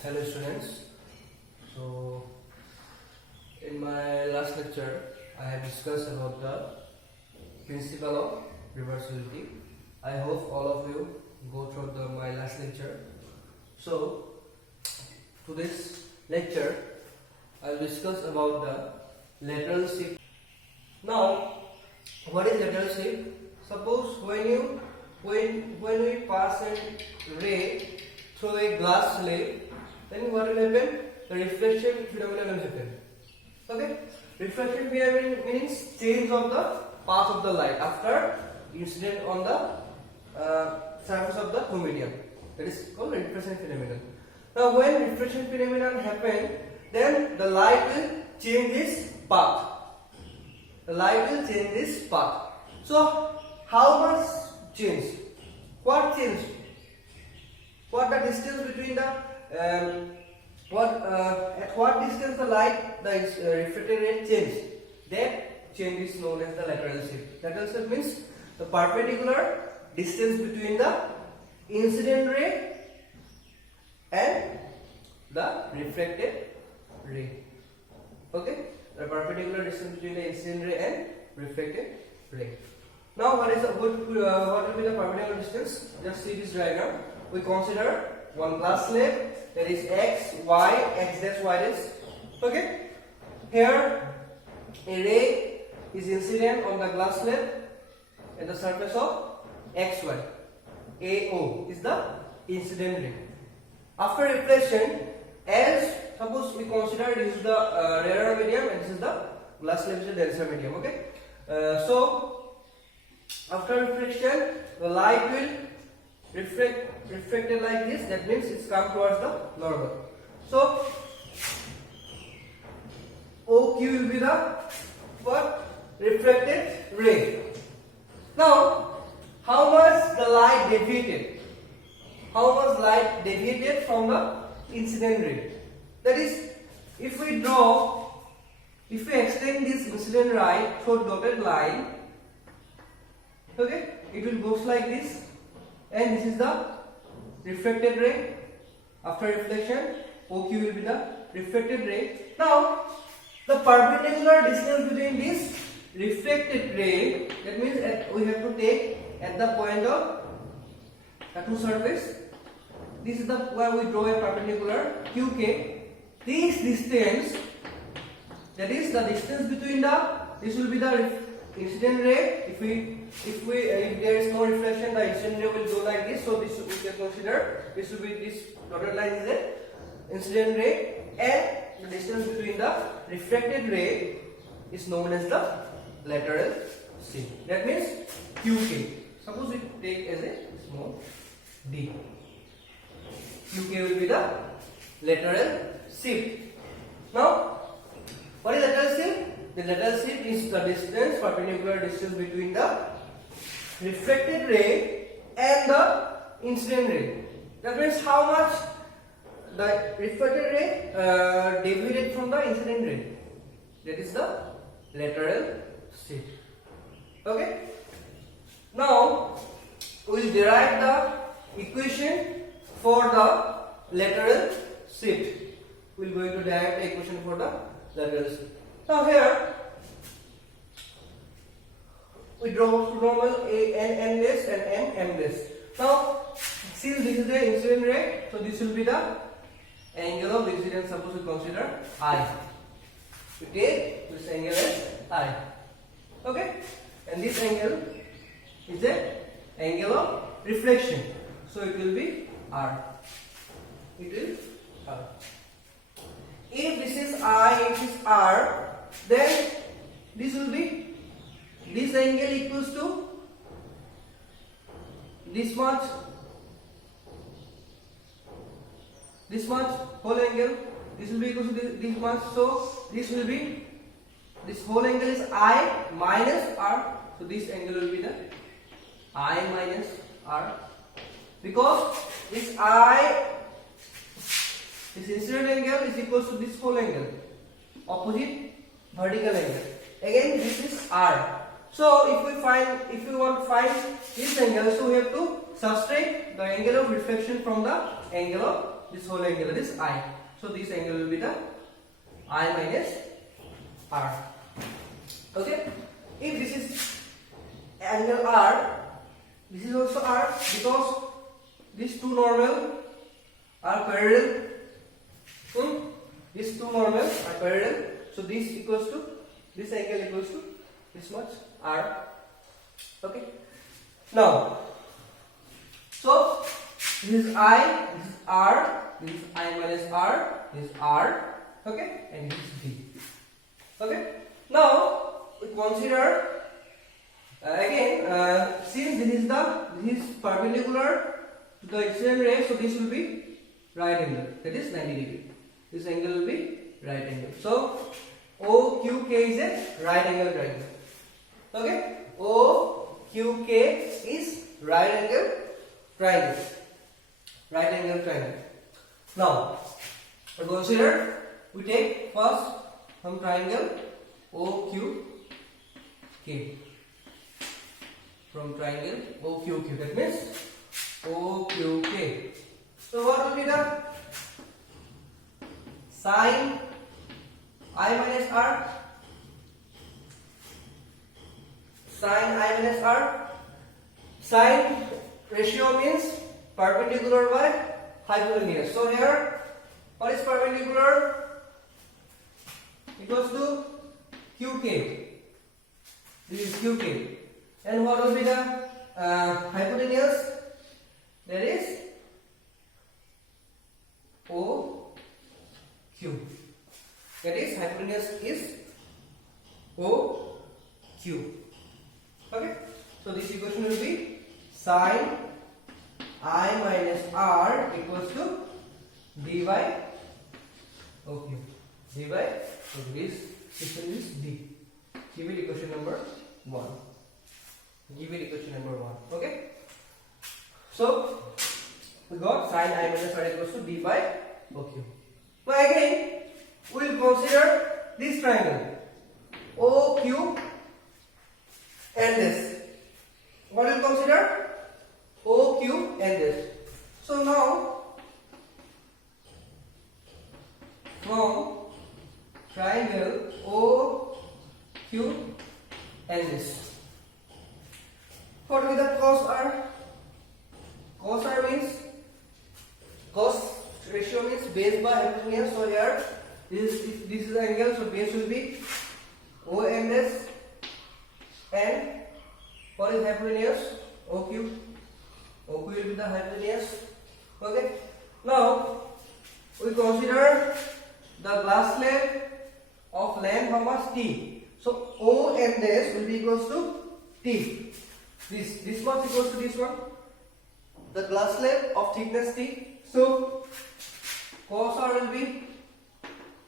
Hello students. So in my last lecture I have discussed about the principle of reversibility. I hope all of you go through my last lecture. So today's lecture I will discuss about the lateral shift. Now what is lateral shift? Suppose when we pass a ray through a glass slab, then what will happen? The reflection phenomenon will happen. Okay? Reflection phenomenon means change of the path of the light after incident on the surface of the medium. That is called reflection phenomenon. Now when reflection phenomenon happen, then the light will change its path. The light will change its path. So how much change? What change? What the distance between the at what distance the light, the refracted ray change? That change is known as the lateral shift. Lateral shift means the perpendicular distance between the incident ray and the refracted ray. Okay, the perpendicular distance between the incident ray and refracted ray. Now what will be the perpendicular distance? Just see this diagram. We consider one glass slab, that is x, y, x dash, y dash. Okay? Here a ray is incident on the glass slab at the surface of xy. AO is the incident ray. After reflection, as suppose we consider this is the rarer medium and this is the glass slab is the denser medium. Okay? So after reflection, the light will refracted like this. That means it's come towards the normal. So OQ will be the what? Refracted ray. Now how much the light deviated? How much light deviated from the incident ray? That is, if we extend this incident ray through dotted line, okay, it will goes like this. And this is the refracted ray. After reflection, OQ will be the refracted ray. Now, the perpendicular distance between this refracted ray, that means we have to take at the point of the two surface. This is the where we draw a perpendicular QK. This distance, that is the distance between this will be the incident ray. If there is no reflection, the incident ray will go like this. So this we can consider this will be this dotted line is the incident ray, and the distance between the refracted ray is known as the lateral shift. That means QK. Suppose we take as a small d. QK will be the lateral shift. Now, what is lateral shift? The lateral shift is the distance, perpendicular distance between the refracted ray and the incident ray. That means how much the refracted ray deviated from the incident ray. That is the lateral shift. Okay. Now we will derive the equation for the lateral shift. We are going to derive the equation for the lateral shift. Now here we draw normal n dash and m dash. Now since this is the incident ray, so this will be the angle of incidence. Suppose we consider I. We take this angle as I. Okay, and this angle is the angle of reflection. So it will be R. It is R. If this is I, it is R. Then this will be this angle equals to this much whole angle. This will be equal to this much. So this will be this whole angle is I minus R. So this angle will be the I minus R, because this incident angle is equal to this whole angle, opposite vertical angle. Again, this is R. So if we want to find this angle, so we have to subtract the angle of reflection from the angle of this whole angle, that is I. So this angle will be the I minus R. Okay. If this is angle R, this is also R, because these two normal are parallel. These two normal are parallel. So this equals to, this angle equals to this much R. Okay. Now, so this is I, this is R, this is I minus R, this is R. Okay, and this is D. Okay. Now we consider again, since this is perpendicular to the incident ray, so this will be right angle, that is 90 degree. This angle will be right angle. So OQK is a right angle triangle. Okay, OQK is right angle triangle. Right angle triangle. Now consider, we take first some triangle OQK. From triangle OQQ, that means OQK. So what will be the sine I minus R? Sine I minus R. Sine ratio means perpendicular by hypotenuse. So here, what is perpendicular? Equals to QK. This is QK. And what will be the hypotenuse? That is OQ. That is, hypotenuse is OQ. Okay. So this equation will be sine I minus R equals to D by OQ. D by OQ. This equation is D. Give it equation number 1. Give it equation number 1. Okay. So we got sine I minus R equals to D by OQ. Now again, we will consider this triangle OQ and this. What will consider? OQ and this. So now from triangle OQ and this, what will be the cos R? Cos R means, cos ratio means base by hypotenuse. So here this is the angle, so base will be OMS, and what is hypotenuse? OQ. OQ will be the hypotenuse. Okay. Now we consider the glass slab of length how much? T. So O and this will be equals to T. This much equals to this one. The glass slab of thickness T. So cos R will be,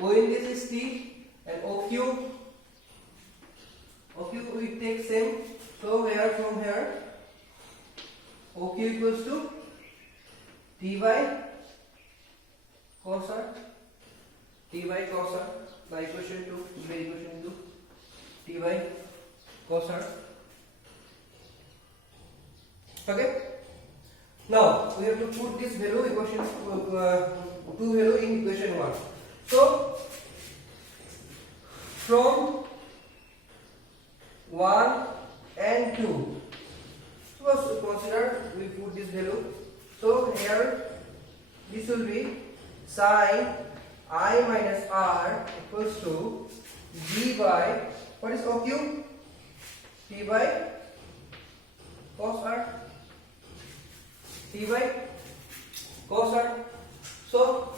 O in this is T, and OQ we take same. So here from here OQ equals to T by cos R. T by cos R. By equation 2. By equation 2. T by cos R. Okay. Now we have to put this value equation 2 value in equation 1. So from 1 and 2, suppose consider we put this value. So here this will be sine I minus R equals to D by, what is OQ? T by cos R. T by cos R. So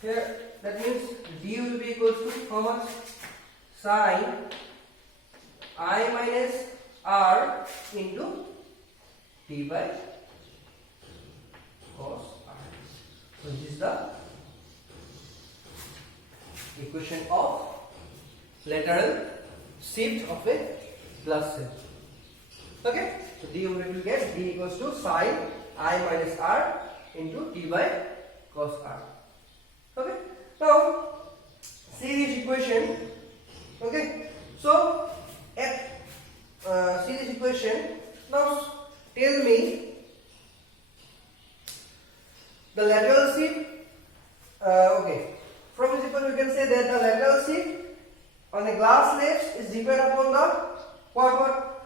here that means D will be equals to how much? Sine I minus R into T by cos R. So this is the equation of lateral shift of a glass slab. Okay. So D we will get D equals to sine I minus R into T by cos R. Okay. Now see this equation. Okay. So see this equation. Now tell me the lateral shift Okay. From principle we can say that the lateral shift on a glass slab is depend upon the what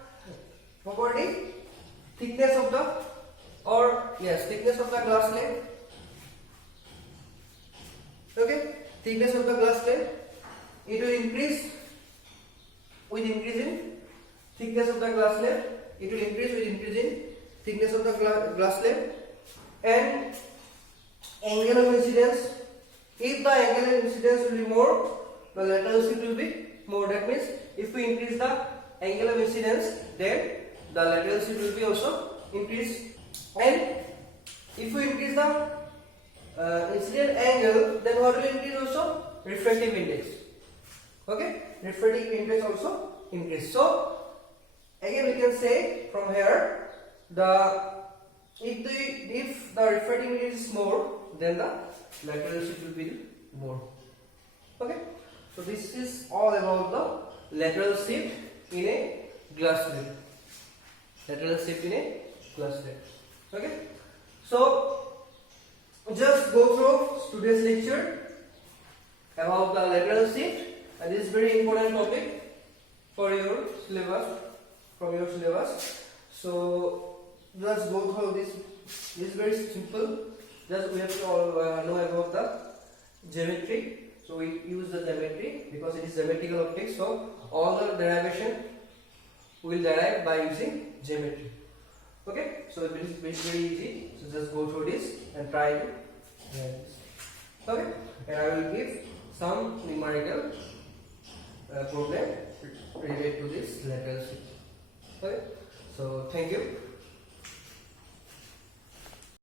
property, thickness of the thickness of the glass slab. Okay, thickness of the glass slab. It will increase with increase in thickness of the glass slab. It will increase with increase in thickness of the glass slab. And angle of incidence. If the angle of incidence will be more, the lateral shift will be more. That means if we increase the angle of incidence, then the lateral shift will be also increased. And if we increase the incident angle, then what will increase also? Refractive index. Okay, refractive index also increase. So again we can say from here, if the refractive index is more, then the lateral shift will be more. Okay, so this is all about the lateral shift in a glass slab. Lateral shift in a glass slab. Okay, so just go through today's lecture about the lateral shift, and this is very important topic for your syllabus, from your syllabus. So just go through this. This is very simple. Just we have to all know about the geometry. So we use the geometry because it is geometrical object. So all the derivation will derive by using geometry. Okay. So it is very easy. So just go through this and try to okay. And I will give some numerical problem related to this lateral shift. Okay. So thank you.